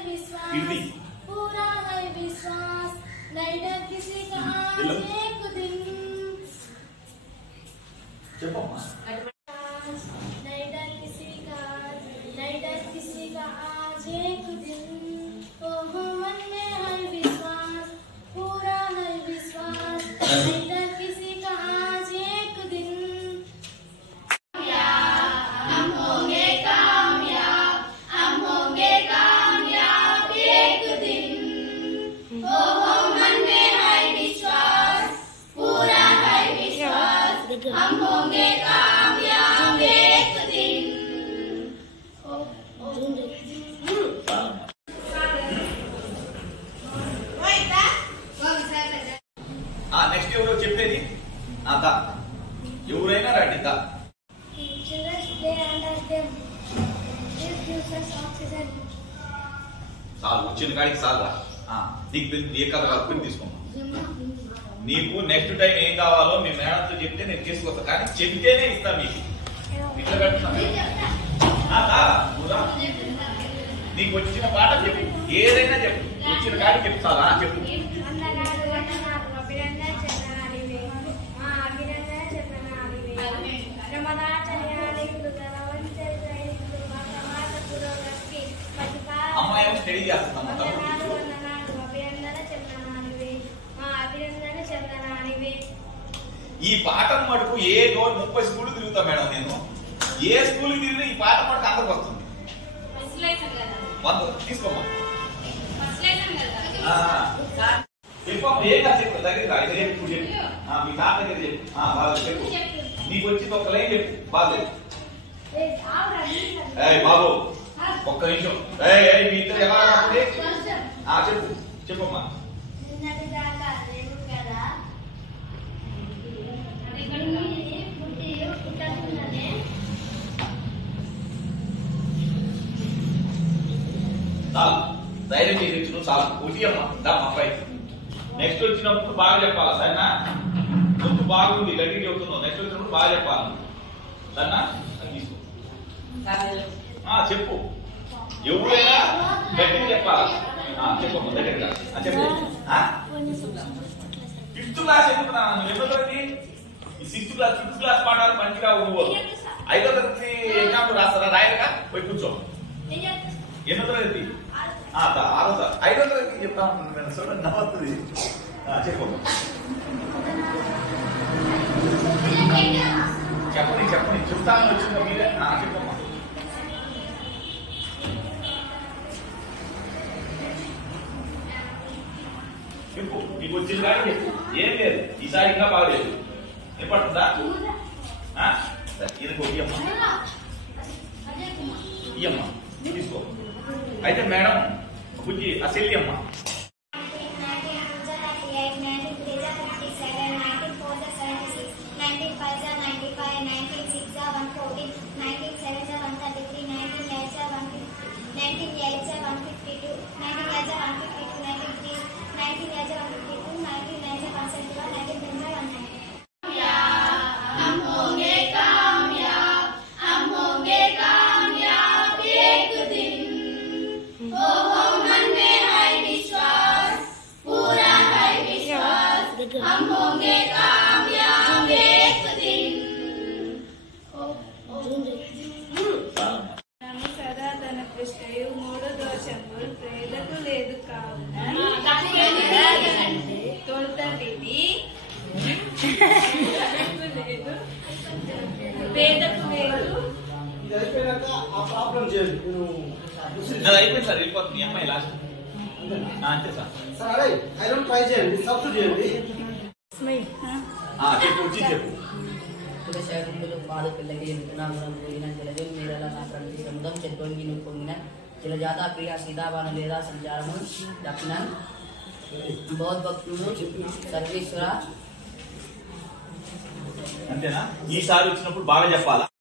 ఇది पूरा है विश्वास नहीं डर किसी का आज एक दिन చెప్పమ్మా नहीं डर किसी का आज एक दिन ओह मन में है विश्वास पूरा है विश्वास नहीं डर किसी का आज एक दिन हम होंगे कामयाब एक दिन ओह मन में है विश्वास पूरा है विश्वास हम होंगे कामयाब एक दिन నెక్స్ట్ ఎవరో చెప్పేది దా ఎవరైనా రండి దా Children's play under them. This gives us oxygen. చాలు వచ్చిన కాడికి చాలురా నీకు ఏ కథ రాసుకుని తీసుకోమ్మా నీకు నెక్స్ట్ టైం ఏం కావాలో మీ మేడంతో చెప్తే నేను తీసుకొస్తా కానీ చెప్తేనే ఇస్తా మీకు ఇట్లా కట్టున్నా నీకు వచ్చిన పాట చెప్పు ఏదైనా చెప్పు వచ్చిన కాడికి చెప్పు చాలా చెప్పు అమ్మాయి స్టడీ చేస్తుందమ్మా ఈ పాఠం మటుకు ఏ 30 స్కూల్ తిరుగుతా మేడం నేను ఏ స్కూల్ తిరిగినా ఈ పాఠం మటుకు అందరికి వస్తుంది తీసుకోమ్మా చెప్పమ్మా ఏం కాదు చెప్పు దగ్గర చెప్పు చెప్పు మీ తాత దగ్గర చెప్పు బాగా చెప్పు నీకు వచ్చింది ఒక లైన్ చెప్పు బాగా బాబు ఒక్క నిమిషం మీ ఇద్దరు ఎలా చెప్పు చెప్పమ్మా చాలు ధైర్యం చేయించు చాలు ఒకటి అమ్మా దా మా అబ్బాయి నెక్స్ట్ వచ్చినప్పుడు బాగా చెప్పాలా సరేనా ముందు బాగుంది గట్టి చెబుతున్నావు నెక్స్ట్ వచ్చినప్పుడు బాగా చెప్పాలి సరేనా తీసుకో చెప్పు ఎవరైనా గట్టి చెప్పాలా చెప్పమ్మా దగ్గరగా చెప్పు 5th క్లాస్ ఎందుకున్నా ఎన్నో తరగతి 6th క్లాస్ పాఠాలు మంచిగా ఉండవు 5వ తరగతి ఎగ్జామ్ రాస్తారా రాయగా పోయి కూర్చో ఎన్నో తరగతి 6వ 5వ తరగతి చెప్తాను చూడండి నవ్వుతుంది చెప్పమ్మా చెప్పండి చెప్తాను వచ్చిందా మీరే చెప్పమ్మా చెప్పు నీకు వచ్చింది కానీ చెప్పు ఏం లేదు ఈసారి ఇంకా బాగలేదు ఏపడుతుందా ఇది ఇయ్యమ్మా తీసుకో అయితే మేడం బుజ్జి అసెల్లి అమ్మా हम होंगे कामयाब एक दिन సదా తన కృష్ణయు 3 దోషములు పేదకు లేదు కావున తొలుత విధి లేదు పేదకు లేదు ఇది అయిపోయాక ఆ ప్రాబ్లం చేయండి అయిపోయింది సార్ వెళ్ళిపోతుంది మీ అమ్మాయి లాస్ట్ అంతే సార్ సార్ అరే ఐరన్ ట్రై చేయండి సబ్స్టిట్యూట్ చేయండి చెప్పు వచ్చి చెప్పు కులశాఖలు పాలు పిల్లకి విత్తనాగురం పోయిన జలజం మీరల నా ప్రకృతి సముదం చెత్తోంగిను పొంగిన జలజాత ప్రియ సీతాబాణ లేదా సంచారము దక్షిణ బౌద్ధభక్తులు సర్వేశ్వర అంతేనా ఈసారి వచ్చినప్పుడు బాగా చెప్పాలా